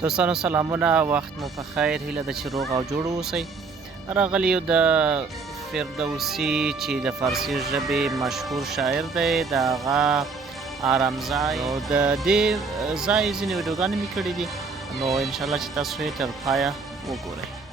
دوستانو سلامونه، وخت مو په خیر، هیله ده چې روغ او جوړ اوسئ. راغلی یو د فردوسي چې د فارسي ژبې مشهور شاعر دی، د هغه آرامځای، نو د دې ځای ځینې ویډیوګانې مې کړي دي، نو انشاءالله چې تاسو یې تر پایه وګورئ.